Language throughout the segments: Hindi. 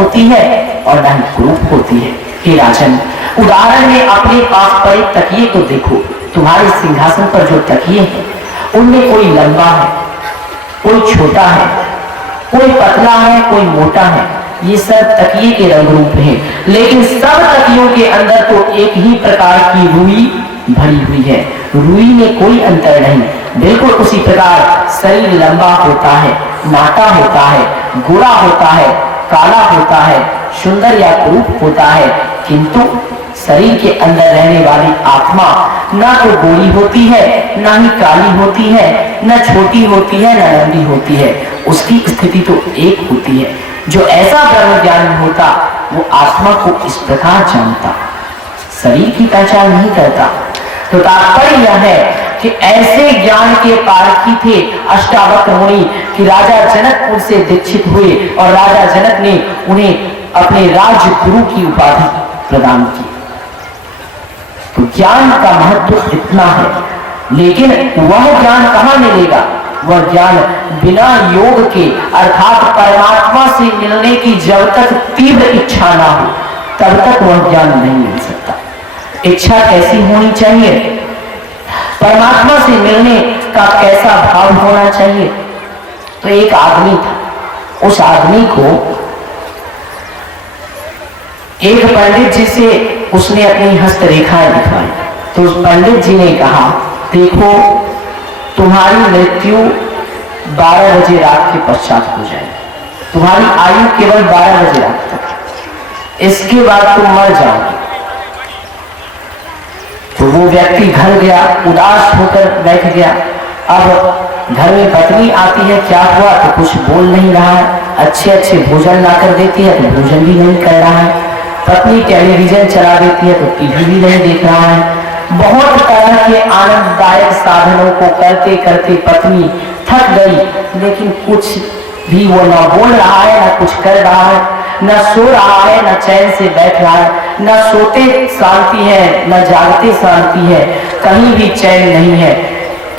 होती है और न ही कुरूप होती है। हे राजन, उदाहरण में अपने पास पड़े तकिए को देखो। तुम्हारे सिंहासन पर जो तकिए हैं उनमें कोई लंबा है, कोई छोटा है, कोई पतला है, कोई मोटा है। ये सब तकिए के रंग रूप हैं, लेकिन सब तकियों के अंदर तो एक ही प्रकार की रुई भरी हुई है। रुई में कोई अंतर नहीं। बिल्कुल उसी प्रकार शरीर लंबा होता है, नाटा होता है, गोरा होता है, काला होता है, सुंदर या कुरूप होता है, किंतु शरीर के अंदर रहने वाली आत्मा ना तो गोरी होती है, ना ही काली होती है, न छोटी होती है, न लंबी होती है। उसकी स्थिति तो एक होती है। जो ऐसा ब्रह्म ज्ञान होता वो आत्मा को इस प्रकार जानता, शरीर की पहचान नहीं करता। तो तात्पर्य यह है कि ऐसे ज्ञान के पारखी थे अष्टावक्र मुनि कि राजा जनक उनसे दीक्षित हुए और राजा जनक ने उन्हें अपने राजगुरु की उपाधि प्रदान की। तो ज्ञान का महत्व इतना है, लेकिन वह ज्ञान कहाँ मिलेगा? वह ज्ञान बिना योग के अर्थात परमात्मा से मिलने की जब तक तीव्र इच्छा ना हो तब तक वह ज्ञान नहीं मिल सकता। इच्छा कैसी होनी चाहिए? परमात्मा से मिलने का कैसा भाव होना चाहिए? तो एक आदमी था, उस आदमी को एक पंडित जी से उसने अपनी हस्तरेखाएं दिखाई। तो उस पंडित जी ने कहा, देखो तुम्हारी मृत्यु 12 बजे रात के पश्चात हो जाएगी। तुम्हारी आयु केवल 12 बजे रात तक, इसके बाद तुम मर जाओगे। तो वो व्यक्ति घर गया, उदास होकर बैठ गया। अब घर में पत्नी आती है, क्या हुआ? तो कुछ बोल नहीं रहा है। अच्छे अच्छे भोजन ला कर देती है तो भोजन भी नहीं कर रहा है। पत्नी टेलीविजन चला देती है तो टीवी भी नहीं देख रहा है। बहुत तरह के आनंददायक साधनों को करते करते पत्नी थक गई, लेकिन कुछ भी वो न बोल रहा है, न कुछ कर रहा है, न सो रहा है, न चैन से बैठ रहा है। न सोते शांति है, न जागते शांति है, कहीं भी चैन नहीं है।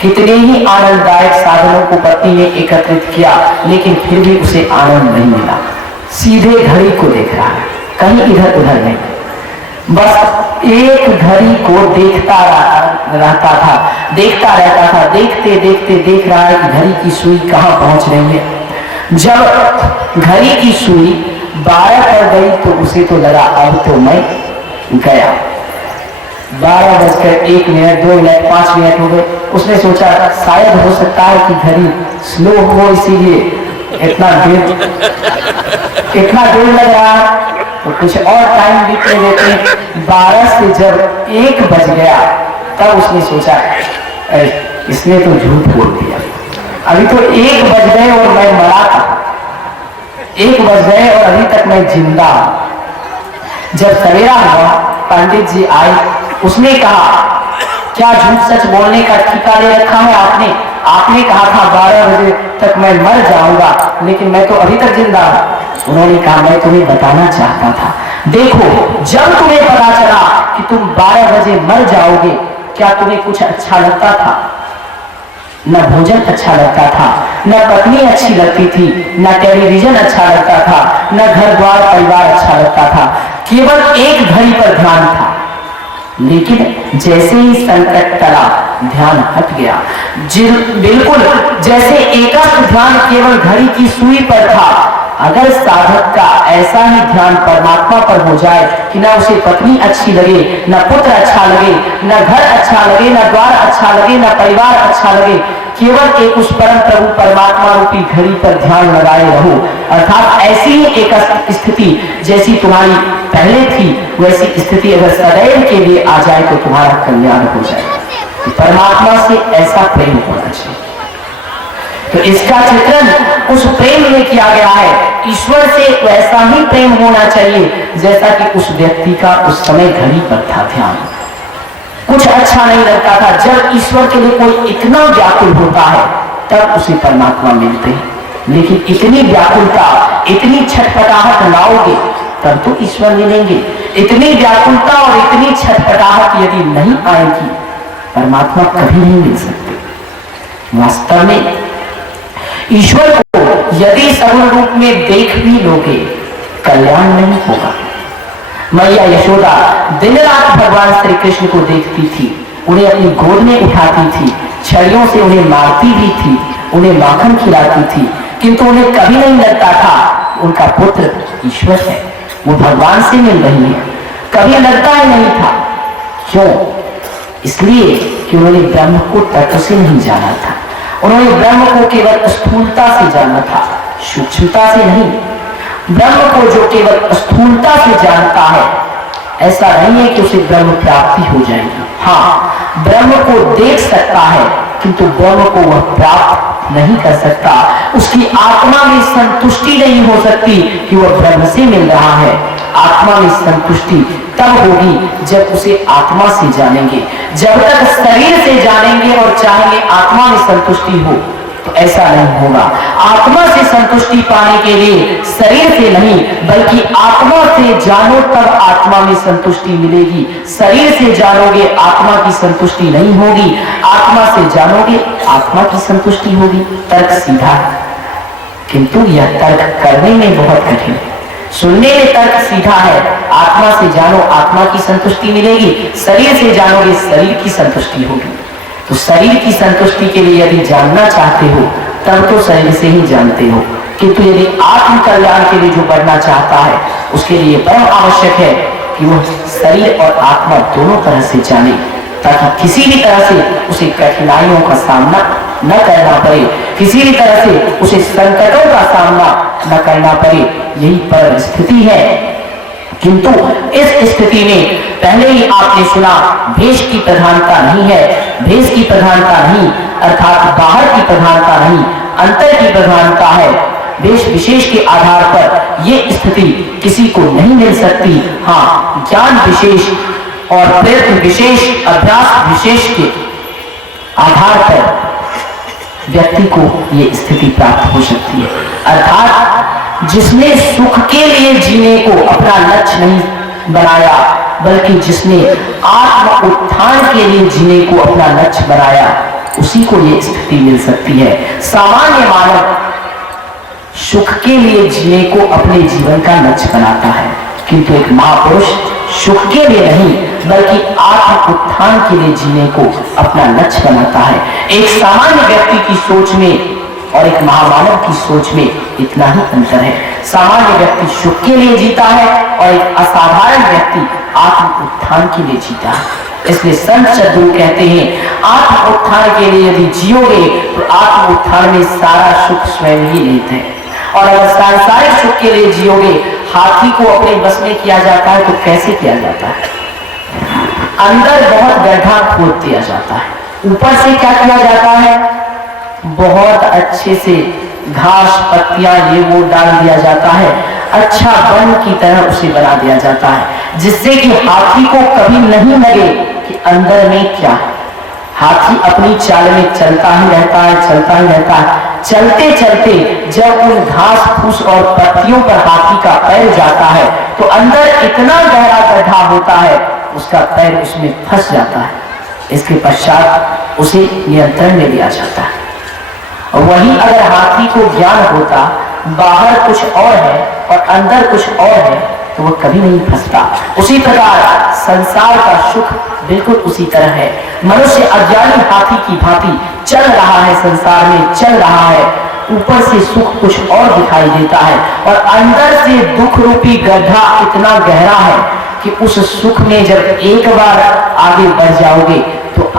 कितने ही आनंददायक साधनों को पत्नी ने एकत्रित किया, लेकिन फिर भी उसे आनंद नहीं मिला। सीधे घड़ी को देख रहा है, कहीं इधर उधर नहीं, बस एक घड़ी को देखता रहता था, देखता रहता था। देखते देखते देख रहा है कि घड़ी की सुई कहाँ पहुंच रही है। जब घड़ी की सुई 12 पर गई तो उसे तो लगा अब तो मैं गया। 12:01, 2 मिनट, 5 मिनट हो गए। उसने सोचा शायद हो सकता है कि घड़ी स्लो हो, इसीलिए इतना देर लग रहा है, तो कुछ और टाइम बीतने देते। 12 से जब 1 बज गया तब उसने सोचा इसने तो झूठ बोल दिया, अभी तो 1 बज गए और मैं मरा था, 1 बज गए और अभी तक मैं जिंदा। जब सवेरा हुआ पंडित जी आए, उसने कहा क्या झूठ सच बोलने का ठिका ले रखा है आपने? आपने कहा था 12 बजे तक मैं मर जाऊंगा, लेकिन मैं तो अभी तक जिंदा हूं। उन्होंने कहा मैं तुम्हें बताना चाहता था, देखो जब तुम्हें पता चला कि तुम 12 बजे मर जाओगे, क्या तुम्हें कुछ अच्छा लगता था? न भोजन अच्छा लगता था, न पत्नी अच्छी लगती थी, न टेलीविजन अच्छा लगता था, न घर द्वार परिवार अच्छा लगता था, केवल एक घड़ी पर ध्यान था। लेकिन जैसे ही संकट टला ध्यान हट गया, बिल्कुल जैसे एकस्थ ध्यान केवल घड़ी की सुई पर था। अगर साधक का ऐसा ही ध्यान परमात्मा पर हो जाए कि न उसे पत्नी अच्छी लगे, न पुत्र अच्छा लगे, न घर अच्छा लगे, न द्वार अच्छा लगे, न परिवार अच्छा लगे, केवल एक उस परम प्रभु परमात्मा रूपी घड़ी पर ध्यान लगाए रहो, अर्थात ऐसी ही एक स्थिति जैसी तुम्हारी पहले थी वैसी स्थिति अगर सदैव के लिए आ जाए तो तुम्हारा कल्याण हो जाएगा। तो परमात्मा से ऐसा प्रेम होना चाहिए। तो इसका चित्रण उस प्रेम में किया गया है। ईश्वर से वैसा ही प्रेम होना चाहिए जैसा कि उस व्यक्ति का उस समय घड़ी पर था ध्यान। कुछ अच्छा नहीं लगता था। जब ईश्वर के लिए कोई इतना व्याकुल होता है तब उसे परमात्मा मिलते हैं, लेकिन इतनी व्याकुलता, इतनी छटपटाहट लाओगे तब तो ईश्वर मिलेंगे। इतनी व्याकुलता और इतनी छटपटाहट यदि नहीं आएगी परमात्मा कभी नहीं मिल सकते। वास्तव में ईश्वर को यदि सगुण रूप में देख भी लोगे कल्याण नहीं होगा। मैया यशोदा दिन रात भगवान श्री कृष्ण को देखती थी, उन्हें अपनी गोद में उठाती थी, छड़ियों से उन्हें मारती भी थी, उन्हें माखन खिलाती थी, किंतु उन्हें कभी नहीं लगता था उनका पुत्र ईश्वर है, वो भगवान से मिल रही है। कभी लगता ही नहीं था। क्यों? इसलिए कि उन्होंने ब्रह्म को तत्व से नहीं जाना था। उन्होंने ब्रह्म को केवल स्थूलता से जाना था, सूक्ष्मता से नहीं। ब्रह्म को जो केवल स्थूलता से जानता है, ऐसा नहीं है कि उसे ब्रह्म प्राप्ति हो जाएगी। हाँ, ब्रह्म को देख सकता है, किंतु ब्रह्म को वह प्राप्त नहीं कर सकता। उसकी आत्मा में संतुष्टि नहीं हो सकती कि वह ब्रह्म से मिल रहा है। आत्मा में संतुष्टि तब होगी जब उसे आत्मा से जानेंगे। जब तक शरीर से जानेंगे और चाहेंगे आत्मा में संतुष्टि हो, तो ऐसा नहीं होगा। आत्मा से संतुष्टि पाने के लिए शरीर से नहीं, बल्कि आत्मा से जानो तब आत्मा में संतुष्टि मिलेगी। शरीर से जानोगे आत्मा की संतुष्टि नहीं होगी, आत्मा से जानोगे आत्मा की संतुष्टि होगी। तर्क सीधा है, किंतु यह तर्क करने में बहुत कठिन है। सुनने में तर्क सीधा है, आत्मा से जानो आत्मा की संतुष्टि मिलेगी, शरीर से जानोगे शरीर की संतुष्टि होगी। तो शरीर की संतुष्टि के लिए यदि जानना चाहते हो तब तो शरीर से ही जानते हो, किंतु यदि आत्म कल्याण के लिए जो बढ़ना चाहता है, उसके लिए परम आवश्यक है कि वह शरीर और आत्मा दोनों तरह से जाने, ताकि किसी भी तरह से उसे कठिनाइयों का सामना न करना पड़े, किसी भी तरह से उसे संकटों का सामना न करना पड़े। यही परम स्थिति है। किंतु इस स्थिति में पहले ही आपने सुना, भेष की प्रधानता नहीं है, भेष की प्रधानता नहीं, अर्थात बाहर की प्रधानता नहीं, अंतर की प्रधानता है। भेष विशेष के आधार पर ये स्थिति किसी को नहीं मिल सकती। हाँ, ज्ञान विशेष और प्रयत्न विशेष, अभ्यास विशेष के आधार पर व्यक्ति को ये स्थिति प्राप्त हो सकती है। अर्थात जिसने सुख के लिए जीने को अपना लक्ष्य नहीं बनाया, बल्कि जिसने आत्म उत्थान के लिए जीने को अपना लक्ष्य बनाया, उसी को ये स्थिति मिल सकती है। सामान्य मानव सुख के लिए जीने को अपने जीवन का लक्ष्य बनाता है, किंतु एक महापुरुष सुख के लिए नहीं, बल्कि आत्म उत्थान के लिए जीने को अपना लक्ष्य बनाता है। एक सामान्य व्यक्ति की सोच में और एक महामानव की सोच में इतना ही अंतर है। सामान्य व्यक्ति सुख के लिए जीता है और एक असाधारण व्यक्ति आत्म उत्थान के लिए जीता है। इसलिए संत सद्गुरु कहते हैं, आत्म उत्थान के लिए यदि जियोगे तो आत्म उत्थान में सारा सुख स्वयं ही लेते हैं। और अगर सांसारिक सुख के लिए जियोगे, हाथी को अपने बस में किया जाता है तो कैसे किया जाता है? अंदर बहुत गड्ढा खोद दिया जाता है, ऊपर से क्या किया जाता है? बहुत अच्छे से घास पत्तियां ये वो डाल दिया जाता है, अच्छा वन की तरह उसे बना दिया जाता है, जिससे कि हाथी को कभी नहीं लगे कि अंदर में क्या है। हाथी अपनी चाल में चलता ही रहता है, चलता ही रहता है। चलते चलते जब उन घास फूस और पत्तियों पर हाथी का पैर जाता है तो अंदर इतना गहरा गड्ढा होता है, उसका पैर उसमें फंस जाता है। इसके पश्चात उसे नियंत्रण में लिया जाता है। वहीं अगर हाथी को ज्ञान होता बाहर कुछ और है और अंदर कुछ और है, तो वह कभी नहीं फंसता। उसी प्रकार संसार का सुख बिल्कुल उसी तरह है। मनुष्य अज्ञानी हाथी की भांति चल रहा है, संसार में चल रहा है, ऊपर से सुख कुछ और दिखाई देता है और अंदर से दुख रूपी गड्ढा इतना गहरा है कि उस सुख में जब एक बार आगे बढ़ जाओगे तो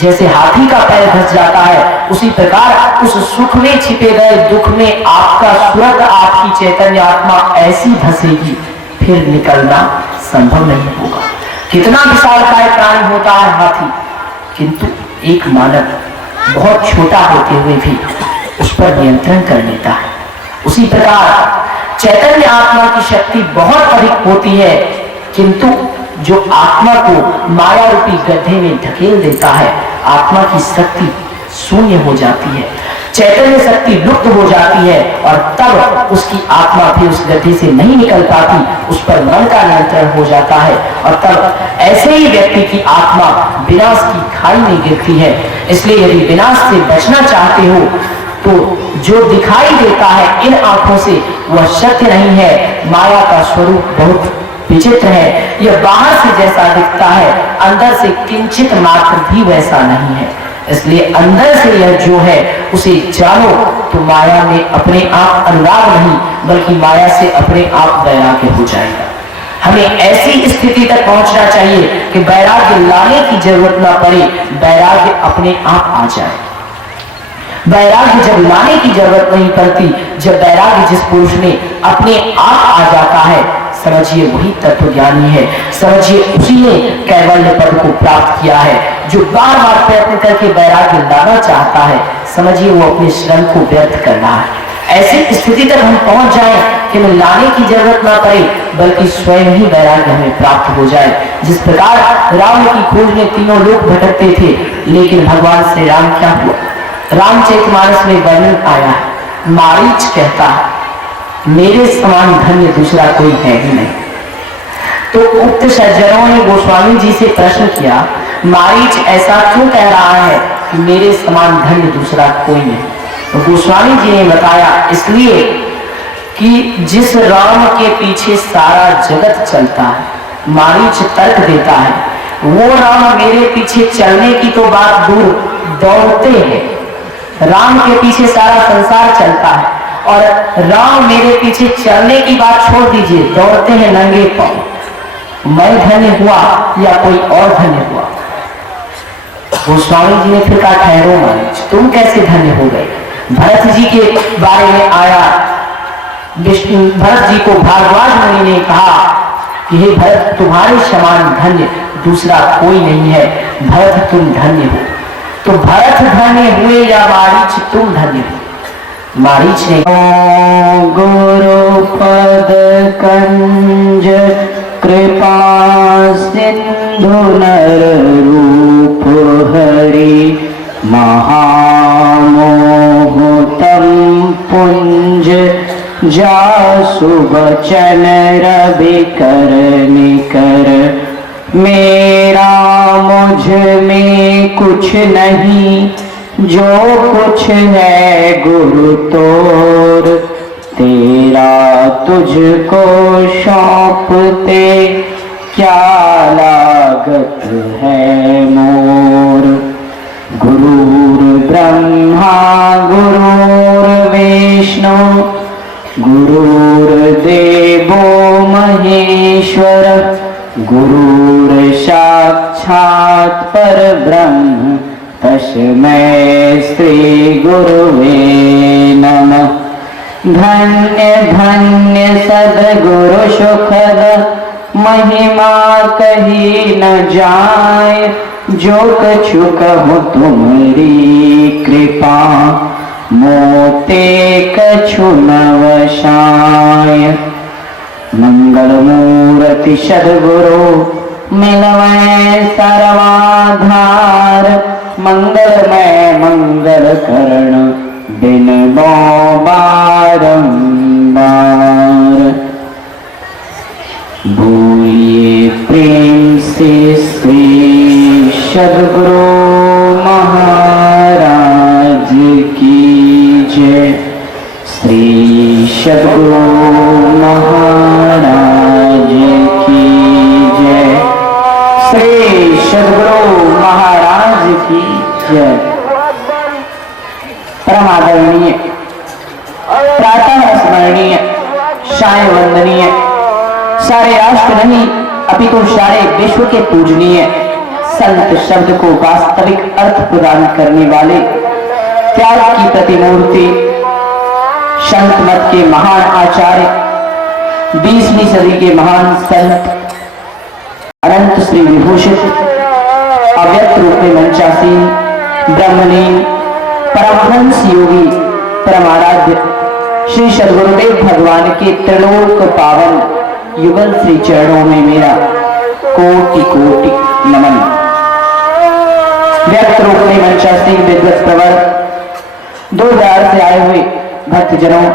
जैसे हाथी का पैर धंस जाता है, उसी प्रकार उस सुख में छिपे गए दुख में आपका स्वर्ग, आपकी चैतन्य आत्मा ऐसी धंसेगी, फिर निकलना संभव नहीं होगा। कितना विशालकाय प्राणी होता है हाथी, किंतु एक मानव बहुत छोटा होते हुए भी उस पर नियंत्रण कर लेता है। उसी प्रकार चैतन्य आत्मा की शक्ति बहुत अधिक होती है, किंतु जो आत्मा को माया रूपी गड्ढे में ढकेल देता है, आत्मा की शक्ति शून्य हो जाती है, चैतन्य शक्ति लुप्त हो जाती है और तब उसकी आत्मा फिर उस गड्ढे से नहीं निकल पाती, उस पर मन का नियंत्रण हो जाता है और तब ऐसे ही व्यक्ति की आत्मा विनाश की खाई में गिरती है। इसलिए यदि विनाश से बचना चाहते हो तो जो दिखाई देता है इन आंखों से वह सत्य नहीं है। माया का स्वरूप बहुत विचित्र है। यह बाहर से जैसा दिखता है, अंदर से किंचित मात्र भी वैसा नहीं है। इसलिए अंदर से यह जो है उसे जानो तो माया में अपने आप अनुराग नहीं बल्कि माया से अपने आप वैराग्य हो जाएगा। हमें ऐसी स्थिति तक पहुंचना चाहिए कि वैराग्य लाने की जरूरत ना पड़े, वैराग्य अपने आप आ जाए। वैराग्य जब लाने की जरूरत नहीं पड़ती, जब वैराग्य जिस पुरुष में अपने आप आ जाता है, समझिए वही तत्व ज्ञानी है। समझिए उसी ने कैवल्य पद को प्राप्त किया है। जो बार बार प्रयत्न करके वैराग्य लाना चाहता है, समझिए वो अपने श्रम को व्यर्थ कर रहा है। ऐसी स्थिति तक हम पहुंच जाएं कि हमें लाने की जरूरत ना पड़े बल्कि स्वयं ही वैराग्य हमें प्राप्त हो जाए। जिस प्रकार राम की खोज में तीनों लोग भटकते थे, लेकिन भगवान श्री राम क्या हुआ? रामचरितमानस में वर्णन आया है, मारीच कहता है मेरे समान धन्य दूसरा कोई है ही नहीं। तो उक्त सज्जनों ने गोस्वामी जी से प्रश्न किया, मारीच ऐसा क्यों कह रहा है कि मेरे समान धन्य दूसरा कोई नहीं? तो गोस्वामी जी ने बताया, इसलिए कि जिस राम के पीछे सारा जगत चलता है, मारीच तर्क देता है, वो राम मेरे पीछे चलने की तो बात दूर, दौड़ते हैं। राम के पीछे सारा संसार चलता है और राम मेरे पीछे चलने की बात छोड़ दीजिए, दौड़ते हैं नंगे पांव। मैं धन्य हुआ या कोई और धन्य हुआ? गोस्वामी जी ने फिर कहा, ठहरो मारीच, तुम कैसे धन्य हो गए? भरत जी के बारे में आया, भरत जी को भारद्वाज मुनि ने कहा कि हे भरत, तुम्हारे समान धन्य दूसरा कोई नहीं है, भरत तुम धन्य हो। तो भरत धन्य हुए या मारीच तुम धन्य हो? मारीच ने गुरु पद कंज कृपा सिंधु नर रूप हरि महामोह तम पुंज जासु बचन रवि कर निकर मेरा मुझ में कुछ नहीं जो कुछ है गुरु तोर तेरा तुझको सौंपते क्या लागत है मोर। गुरुर ब्रह्मा गुरुर्विष्णु गुरुर्देवो महेश्वर गुरुर साक्षात् परब्रह्म तस्मै श्री गुरुवे नमः। धन्य धन्य सद्गुरु सुखद महिमा कही न जाए जो कछु कहूँ तुम्हारी कृपा मोते कछु न वशाय। मंगल मूर्ति सद्गुरु मिलवै सर्वाधार मंगलमय मंगल करण दिन बारंबार। बोलिए प्रेम से श्री सद्गुरु महाराज की जय। श्री सद्गुरु महाराज की जय। श्री सद्गुरु महाराज की जय। परम आदरणीय, प्रातः स्मरणीय, साय वंदनीय, सारे राष्ट्र नहीं अपितु सारे विश्व के पूजनीय संत शब्द को वास्तविक अर्थ प्रदान करने वाले त्याग की प्रतिमूर्ति संत मत के महान आचार्य 20वीं सदी के महान संत अनंत श्री विभूषित अव्यक्त रूप में मंचासीन ब्रह्मलीन परमहंस योगी परमाराध्य श्री सद्गुरुदेव भगवान के त्रिलोक पावन युगल श्री चरणों में मेरा कोटि कोटि नमन। व्यक्त रूप में मंचासीन विद्वत प्रवर दूर दराज से आए हुए भक्तजनों,